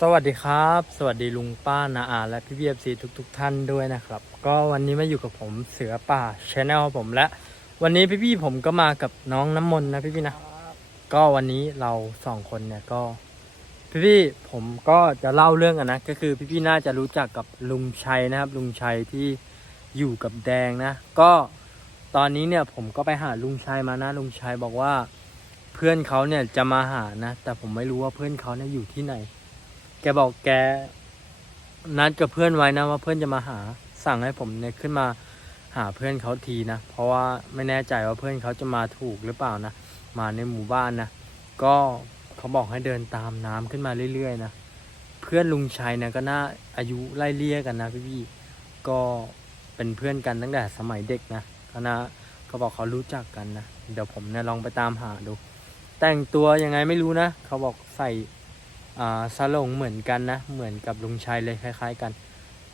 สวัสดีครับ สวัสดีลุงป้านาอาและพี่บีเอฟซีทุกๆท่านด้วยนะครับ ก็วันนี้มาอยู่กับผมเสือป่าชแนลผมและ วันนี้พี่พี่ผมก็มากับน้องน้ำมนต์นะพี่พี่นะก็วันนี้เราสองคนเนี่ยก็ พี่พี่ผมก็จะเล่าเรื่องกันนะ ก็คือพี่พี่น่าจะรู้จักกับลุงชัยนะครับ ลุงชัยที่อยู่กับแดงนะ ก็ตอนนี้เนี่ยผมก็ไปหาลุงชัยมานะ ลุงชัยบอกว่าเพื่อนเขาเนี่ยจะมาหานะ แต่ผมไม่รู้ว่าเพื่อนเขาเนี่ยอยู่ที่ไหน แกบอกแกนัดกับเพื่อนไว้นะว่าเพื่อนจะมาหาสั่งให้ผมเนี่ยขึ้นมาหาเพื่อนเขาทีนะ เพราะว่าไม่แน่ใจว่าเพื่อนเขาจะมาถูกหรือเปล่านะ มาในหมู่บ้านนะ ก็เขาบอกให้เดินตามน้ำขึ้นมาเรื่อยๆนะ เพื่อนลุงชัยเนี่ยก็น่าอายุไล่เลี่ยกันนะพี่ๆก็เป็นเพื่อนกันตั้งแต่สมัยเด็กนะก็นะเขาบอกเขารู้จักกันนะ เดี๋ยวผมเนี่ยลองไปตามหาดู แต่งตัวยังไงไม่รู้นะ เขาบอกใส่ สลงเหมือนกันนะ เหมือนกับลุงชัยเลยคล้าย ๆ กัน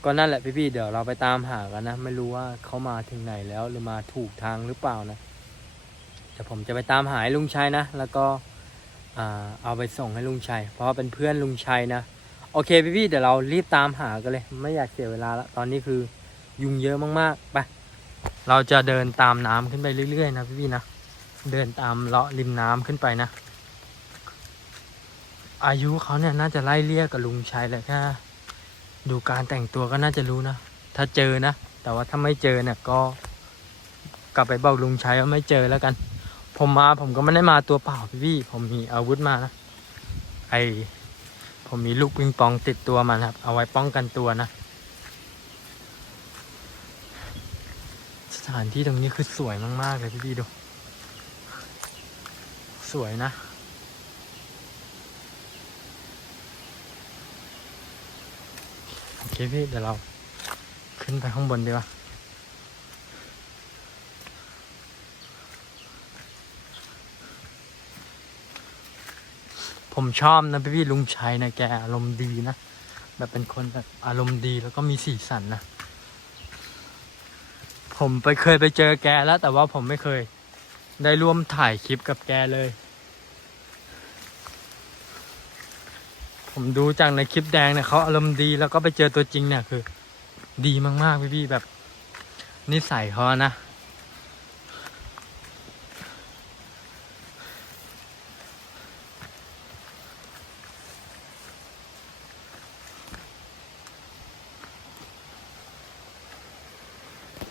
ก็นั่นแหละพี่ๆเดี๋ยวเราไปตามหากันนะ ไม่รู้ว่าเขามาถึงไหนแล้วหรือมาถูกทางหรือเปล่านะเดี๋ยวผมจะไปตามหาลุงชัยนะ แล้วก็เอาไปส่งให้ลุงชัย เพราะว่าเป็นเพื่อนลุงชัยนะโอเคพี่ๆเดี๋ยวเรารีบตามหากันเลย ไม่อยากเสียเวลาแล้วตอนนี้คือยุงเยอะมากๆไปเราจะเดินตามน้ำขึ้นไปเรื่อยๆนะพี่ๆนะเดินตามเลาะริมน้ำขึ้นไปนะ อายุเขาเนี่ยน่าจะไล่เลี่ยกับลุงชัยแหละแค่ดูการแต่งตัวก็น่าจะรู้นะ ถ้าเจอนะ แต่ว่าถ้าไม่เจอเนี่ยก็ กลับไปบอกลุงชัยว่าไม่เจอแล้วกัน ผมมาผมก็ไม่ได้มาตัวเปล่าพี่พี่ผมมีอาวุธมานะไอผมมีลูกปิงปองติดตัวมานะครับ เอาไว้ป้องกันตัวนะ สถานที่ตรงนี้คือสวยมากๆเลยพี่พี่ดู สวยนะ โอเคพี่เดี๋ยวเราขึ้นไปข้างบนดีกว่าผมชอบนะพี่พี่ลุงชัยนะแกอารมณ์ดีนะ แบบเป็นคนแบบอารมณ์ดีแล้วก็มีสีสันนะ ผมไปเคยไปเจอแกแล้ว แต่ว่าผมไม่เคย ได้ร่วมถ่ายคลิปกับแกเลย ผมดูจากในคลิปแดงเนี่ยเขาอารมณ์ดีแล้วก็ไปเจอตัวจริงเนี่ยคือ ดีมากๆพี่ๆแบบ นิสัยเขานะ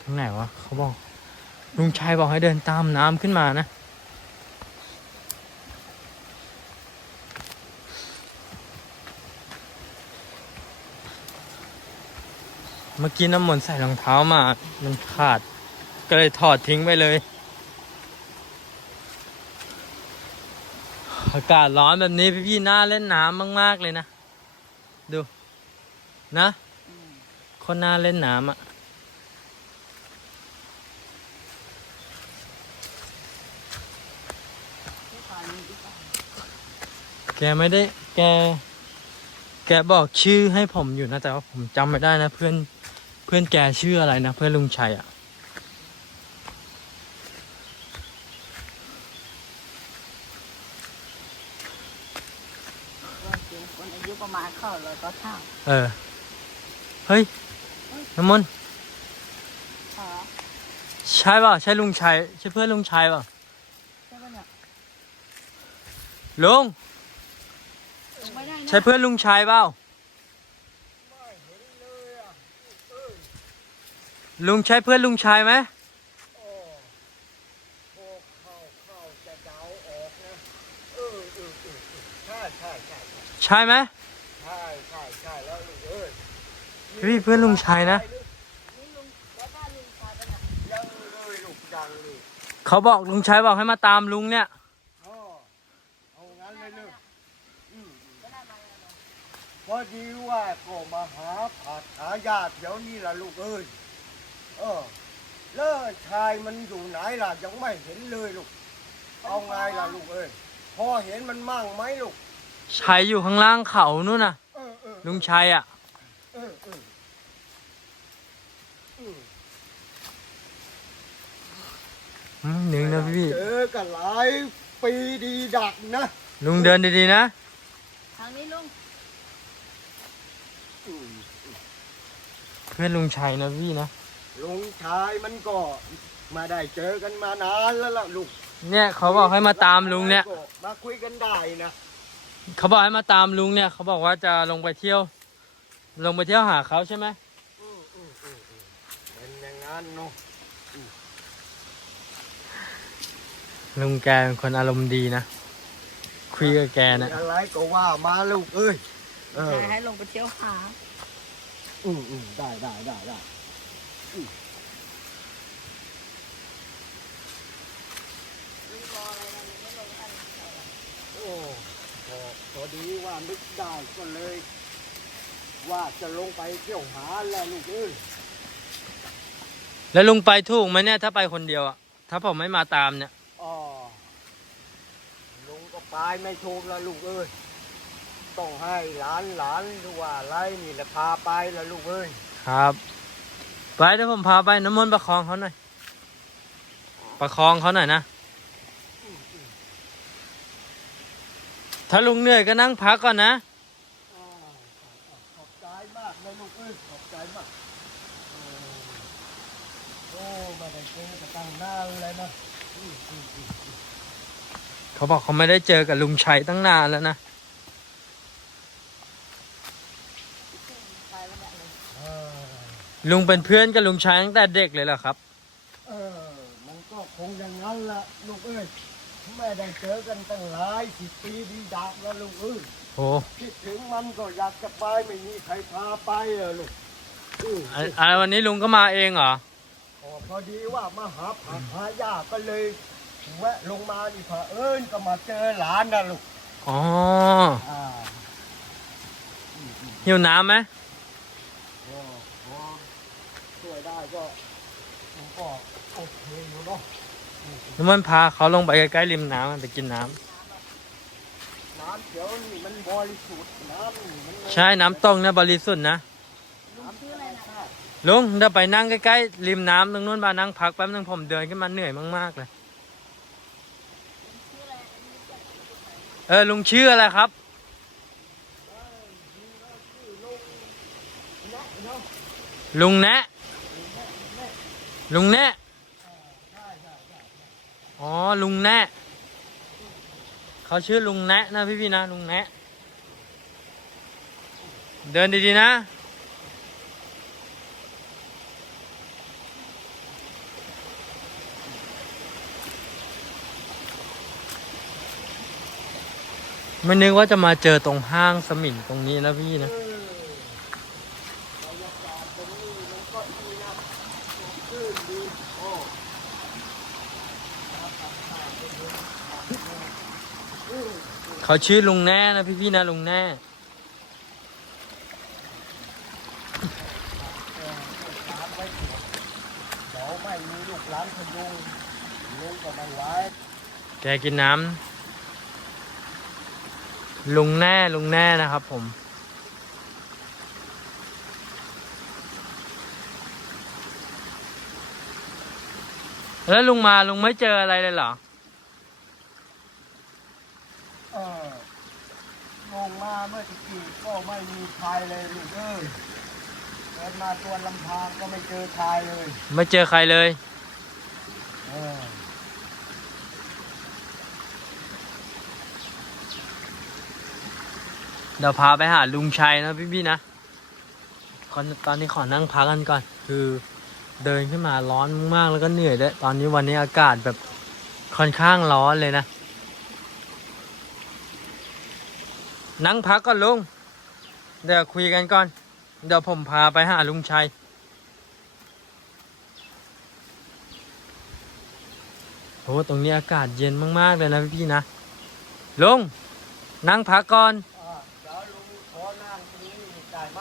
ทางไหนวะเขาบอกลุงชัยบอกให้เดินตามน้ำขึ้นมานะ เมื่อกี้น้ำมนต์ใส่รองเท้ามา มันขาด ก็เลยถอดทิ้งไปเลย อากาศร้อนแบบนี้พี่ๆน่าเล่นน้ำมาก ๆ เลยนะ ดู นะ คนน่าเล่นน้ำอะแกไม่ได้แก แกบอกชื่อให้ผมอยู่นะ แต่ว่าผมจำไม่ได้นะเพื่อน พื่อนแกชื่ออะไรนะ เพื่อนลุงชัยอะ คนอายุประมาณเข้าเลยก็เท่าเออ เฮ้ย น้ำมนต์อ๋อใช่เปล่าใช่ลุงชัย ใช่เพื่อนลุงชัยเปล่าใช่ปะเนี่ยลุงไม่ได้นะ ใช่เพื่อนลุงชัยเปล่า ลุงใช่เพื่อนลุงชัยไหมโอ้โอ้เข้าเข้าจะเดาออกนะเออเออเออเออใช่ใช่ใช่ใช่ใช่ไหมใช่ใช่ใช่แล้วลูกเอ้ยพี่เพื่อนลุงชัยนะนี่ลุงแล้วบ้านลุงชายปะเนี่ยยังเลยลูกยังเลยเขาบอกลุงชัยบอกให้มาตามลุงเนี่ยอ๋อเอางั้นเลยลูกอืมก็ได้มาแล้วเนอะพอดีว่าก็มาหาผัดหาญาติเดี๋ยวนี้ล่ะลูกเอ้ย เออแล้วชายมันอยู่ไหนล่ะยังไม่เห็นเลยลูก เอาไงล่ะลูกเอ้ยพอเห็นมันมั่งไหมลูกชัยอยู่ข้างล่างเขานู่นน่ะ เออเออลุงชัยอะ เออเออเอออืมหนึ่งนะพี่เจอกันหลายปีดีดักนะลุงเดินดีๆนะ ทางนี้ลุงอืมเพื่อนลุงชัยนะพี่นะ ลุงชายมันก็มาได้เจอกันมานานแล้วล่ะลูกเนี่ยเขาบอกให้มาตามลุงเนี่ย ก็มาคุยกันได้นะเขาบอกให้มาตามลุงเนี่ย เขาบอกว่าจะลงไปเที่ยว ลงไปเที่ยวหาเขาใช่ไหมอืมอืมอืมอืมเป็นอย่างนั้นเนาะลุงแกเป็นคนอารมณ์ดีนะคุยกับแกนะมีอะไรก็ว่ามาลูกเอ้ยเออให้ลงไปเที่ยวหา อืมอืมได้ได้ได้ได้ โอ้พอพอดีว่านึกได้ก็เลย ว่าจะลงไปเที่ยวหาแหละลูกเอ้ยแล้วลุงไปถูกไหมเนี่ย ถ้าไปคนเดียวอะถ้าผมไม่มาตามเนี่ย อ๋อลุงก็ไปไม่ถูกแล้วลูกเอ้ยต้องให้หลานหลานหรือว่าอะไรนี่แหละพาไปแล้วลูกเอ้ยครับ ไปเดี๋ยวผมพาไปน้ำมนต์ประคองเขาหน่อย ประคองเขาหน่อยนะ ถ้าลุงเหนื่อยก็นั่งพักก่อนนะอ่าขอบใจมากเลยลูกเอ้ยขอบใจมากเออโอ้ไม่ได้เจอกันตั้งนานเลยนะอืมอืมอืมเขาบอกเขาไม่ได้เจอกับลุงชัยตั้งนานแล้วนะไปแล้วเนี่ยเลยเออ ลุงเป็นเพื่อนกับลุงชัยตั้งแต่เด็กเลยเหรอครับ เออ มันก็คงอย่างนั้นละลูกเอ้ยไม่ได้เจอกันตั้งหลายสิบปีดีดักแล้วลูกเอ้ยโอ้คิดถึงมันก็อยากจะไปไม่มีใครพาไปอะลูกอืมอะอะไรวันนี้ลุงก็มาเองเหรอ อ๋อพอดีว่ามาหาผักหายาก็เลยแวะลงมานี่เผอิญก็มาเจอหลานนะลูกอ๋อ อ่าหิวน้ำไหม ก็พอช่วยได้ก็ผมก็โอเคอยู่เนาะน้ำมันพาเขาลงไปใกล้ๆริมน้ำไปกินน้ำน้ำเขียวนี่มันบริสุทธิ์น้ำนี่มันใช่น้ำตกเนี่ยบริสุทธิ์นะลุงชื่ออะไรนะลุงเดี๋ยวไปนั่งใกล้ๆริมน้ำตรงนู้นมานั่งพักแป๊บนึงผมเดินขึ้นมาเหนื่อยมากๆเลยชื่ออะไรอันนี้จะเออลุงชื่ออะไรครับ ลุงแนะ ลุงแนะอ๋อ ลุงแนะ เขาชื่อลุงแนะนะพี่พี่นะ ลุงแนะ เดินดีๆนะ ไม่นึกว่าจะมาเจอตรงห้างสมิงตรงนี้นะพี่นะ เออบรรยากาศ ตรงนี้มันก็ดีนะชื่นดีโอ้เขาชื่อลุงแน่นะพี่พี่ๆนะลุงแน่ตามไว้เถอะเดี๋ยวไม่มีลูกหลานพยุงลุงก็ไม่ไหวแกกินน้ำลุงแน่ลุงแน่นะครับผม แล้วลุงมาลุงไม่เจออะไรเลยเหรอ เออลงมาเมื่อตะกี้ก็ไม่มีใครเลยลูกเอ้ยเดินมาตัวลำพางก็ไม่เจอใครเลย ไม่เจอใครเลย เออเดี๋ยวพาไปหาลุงชัยนะพี่พี่ๆนะก่อนตอนนี้ขอนั่งพักกันก่อน คือ เดินขึ้นมาร้อนมากแล้วก็เหนื่อยด้วยตอนนี้วันนี้อากาศแบบค่อนข้างร้อนเลยนะ นั่งพักก่อนลุง เดี๋ยวคุยกันก่อน เดี๋ยวผมพาไปหาลุงชัย โอ้ตรงนี้อากาศเย็นมาก ๆ เลยนะพี่ๆนะ ลุง นั่งพักก่อนอ่าเดี๋ยวลุงขอนั่งตรงนี้ได้ไหม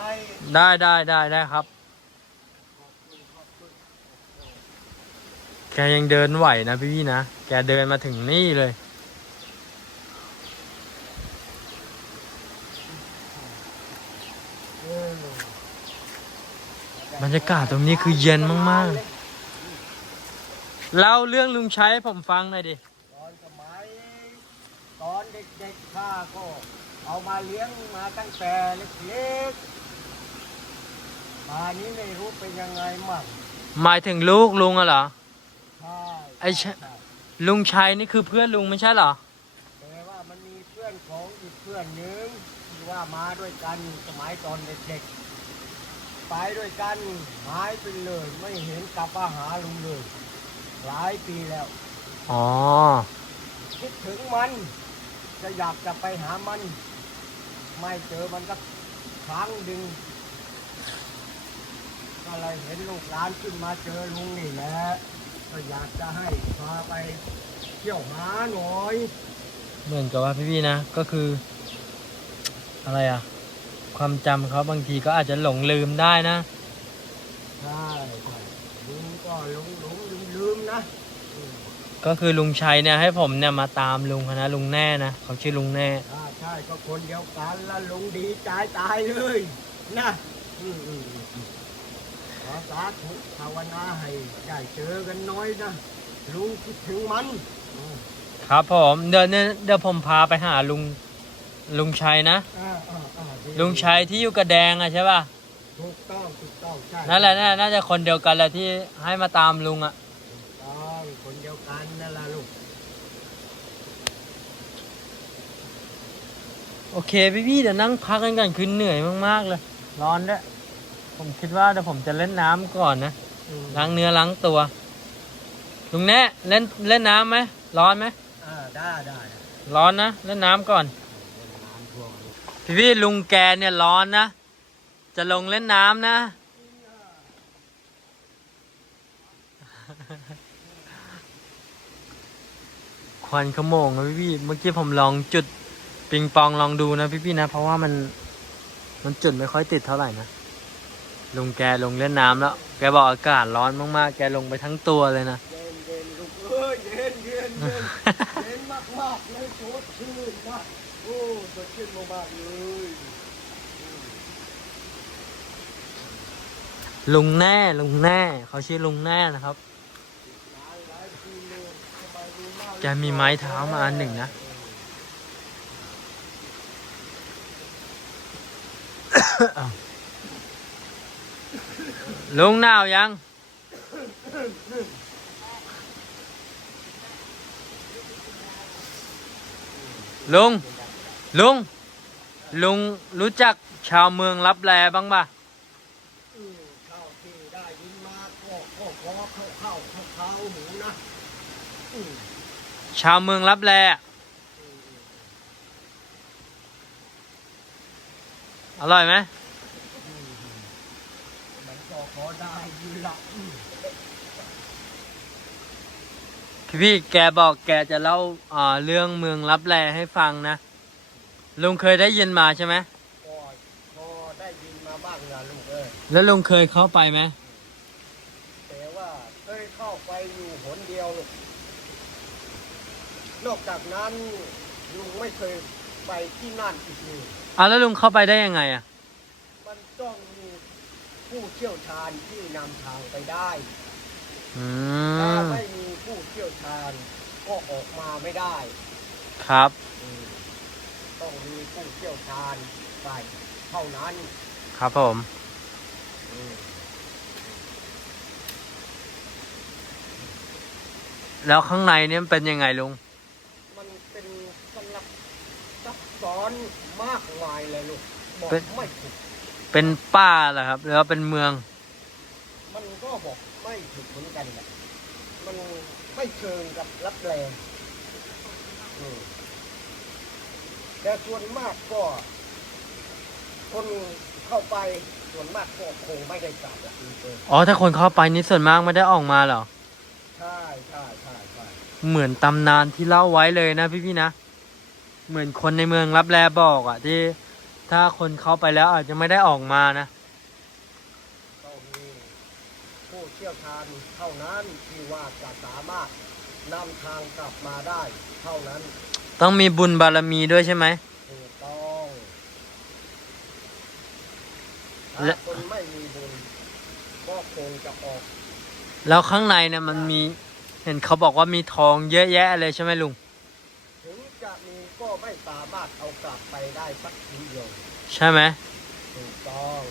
ได้ได้ได้ได้ครับ แกยังเดินไหวนะพี่พี่ๆนะ แกเดินมาถึงนี่เลยเออบรรยากาศตรงนี้คือเย็นมากๆเล่าเรื่องลุงชัยให้ผมฟังหน่อยดิ ตอนสมัยตอนเด็กๆข้าก็เอามาเลี้ยงมาตั้งแต่เล็กๆป่านนี้ไม่รู้เป็นยังไงมั่งหมายถึงลูกลุงอะเหรอใช่ ไอ้ชะลุงชัยนี่คือเพื่อนลุงไม่ใช่เหรอ แต่ว่ามันมีเพื่อนของอีกเพื่อนหนึ่งที่ว่ามาด้วยกันสมัยตอนเด็กๆไปด้วยกันหายไปเลยไม่เห็นกลับมาหาลุงเลย หลายปีแล้ว อ๋อ คิดถึงมัน จะอยากจะไปหามัน ไม่เจอมันสักครั้งดึงก็เลยเห็นลูกหลานขึ้นมาเจอลุงนี่แหละ ก็อยากจะให้พาไปเที่ยวหาหน่อย เหมือนกับว่าพี่ๆนะ ก็คือ อะไรอะความจำเขาบางทีก็อาจจะหลงลืมได้นะ ใช่ใช่ลุงก็หลงหลงลืมลืมนะอืมก็คือลุงชัยเนี่ยให้ผมเนี่ยมาตามลุงเขานะลุงแน่นะเขาชื่อลุงแน่ อ่าใช่ก็คนเดียวกันแล้วลุงดีใจตายเลยนะอืมอืมอืม อืมขอสาธุภาวนาให้ได้เจอกันน้อยนะลุงคิดถึงมันอืมครับผมเดี๋ยวเนี่ยเดี๋ยวผมพาไปหาลุงลุงชัยนะ อ่าอ่าอ่าดีลุงชัยที่อยู่กระแดงอะใช่ป่ะถูกต้องถูกต้องใช่นั่นแหละน่าน่าจะคนเดียวกันแหละที่ให้มาตามลุงอะถูกต้องคนเดียวกันนั่นแหละลูก โอเคพี่ๆเดี๋ยวนั่งพักกันก่อนคือเหนื่อยมากๆเลยร้อนด้วย ผมคิดว่าเดี๋ยวผมจะเล่นน้ำก่อนนะอืมล้างเนื้อล้างตัวลุงแน่เล่นเล่นน้ำไหมร้อนไหมอ่าได้ได้ได้ร้อนนะเล่นน้ำก่อนเล่นน้ำท่วมลูกพี่พี่ลุงแกเนี่ยร้อนนะ จะลงเล่นน้ำนะ ควันขโมงนะพี่พี่เมื่อกี้ผมลองจุดปิงปองลองดูนะพี่พี่นะ เพราะว่ามัน มันจุดไม่ค่อยติดเท่าไหร่นะ ลุงแกลงเล่นน้ำแล้ว แกบอกอากาศร้อนมากๆ แกลงไปทั้งตัวเลยนะ เย็นเย็นลูกเอ้ยเย็นเย็นเย็นเย็นมากมากๆเลยสดชื่นนะโอ้สดชื่นมากๆเลยลุงแน่ลุงแน่ เขาชื่อลุงแน่นะครับ แกมีไม้เท้ามาอันหนึ่งนะ ลุงหนาวยัง ลุง ลุง ลุงรู้จักชาวเมืองรับแลบ้างปะอืมเข้าที่ได้ยินมาก็ก็ขอเข้าเข้าเข้าเข้าหูนะอืมชาวเมืองรับแลอืมอร่อยไหม อืมมันก็พอได้อยู่ละอืม พี่พี่แกบอกแกจะเล่าอ่าเรื่องเมืองรับแลให้ฟังนะ ลุงเคยได้ยินมาใช่ไหมก็พอได้ยินมาบ้างละลูกเอ้ยแล้วลุงเคยเข้าไปไหมแต่ว่าเคยเข้าไปอยู่หนเดียวลูกนอกจากนั้นลุงไม่เคยไปที่นั่นอีกเลยอะแล้วลุงเข้าไปได้ยังไงอะ มันต้องมีผู้เชี่ยวชาญที่นำทางไปได้ อืถ้ามไม่มีผู้ เชี่ยวชาญก็ออกมาไม่ได้ครับ อืมต้องมีผู้เชี่ยวชาญไปเท่านั้นครับผม อืมแล้วข้างในเนี่ยมันเป็นยังไงลุง มันเป็นสลับซับซ้อนมากมายเลยลูกบอกเป็น ไม่ถูก เป็นป่าเหรอครับ หรือว่าเป็นเมือง มันก็บอกไม่ถูกเหมือนกันแหละ มันไม่เชิงกับรับแรงอืมแต่ส่วนมากก็ คนเข้าไปส่วนมากก็คงไม่ได้กลับละอีเตอร์อ๋อถ้าคนเข้าไปนี่ส่วนมากไม่ได้ออกมาเหรอ ใช่ใช่ใช่ใช่เหมือนตำนานที่เล่าไว้เลยนะพี่พี่ๆนะ เหมือนคนในเมืองรับแลบอกอะที่ ถ้าคนเข้าไปแล้วอาจจะไม่ได้ออกมานะ ต้องมีผู้ เชี่ยวชาญเท่านั้นที่ว่าจะสามารถนำทางกลับมาได้ เท่านั้นต้องมีบุญบารมีด้วยใช่ไหมถูกต้องและถ้าคนไม่มีบุญก็คงจะออกแล้วข้างในเนี่ยมันมี เห็นเขาบอกว่ามีทองเยอะแยะเลยใช่ไหมลุง ถึงจะมีก็ไม่สามารถเอากลับไปได้สักทีเดียว ใช่ไหม ถูกต้อง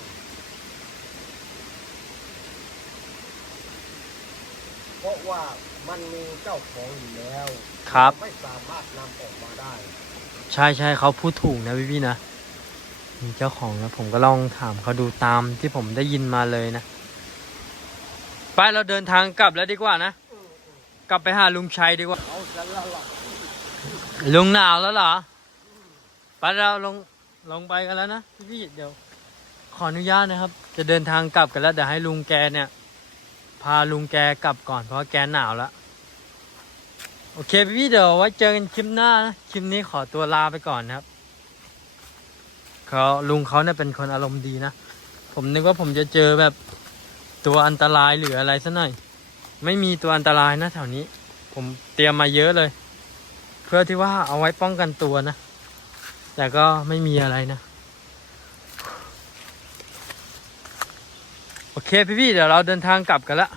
มันมีเจ้าของอยู่แล้วครับ ไม่สามารถนำออกมาได้ ใช่ใช่เขาพูดถูกนะพี่พี่ๆนะ มีเจ้าของนะผมก็ลองถามเขาดูตามที่ผมได้ยินมาเลยนะ ไปเราเดินทางกลับแล้วดีกว่านะ กลับไปหาลุงชัยดีกว่า เอาซะและล่ะลุงหนาวแล้วเหรอ ไปเราลงลงไปกันแล้วนะพี่พี่ๆเดี๋ยว ขออนุญาตนะครับ จะเดินทางกลับกันแล้วเดี๋ยวให้ลุงแกเนี่ย พาลุงแกกลับก่อนเพราะแกหนาวแล้ว โอเคพี่เดี๋ยวไว้เจอกันคลิปหน้านะคลิปนี้ขอตัวลาไปก่อนนะครับเขาลุงเขาเนี่ยเป็นคนอารมณ์ดีนะ ผมนึกว่าผมจะเจอแบบตัวอันตรายหรืออะไรซะหน่อย ไม่มีตัวอันตรายนะแถวนี้ ผมเตรียมมาเยอะเลย เพื่อที่ว่าเอาไว้ป้องกันตัวนะ แต่ก็ไม่มีอะไรนะ โอเคพี่ๆเดี๋ยวเราเดินทางกลับกันละ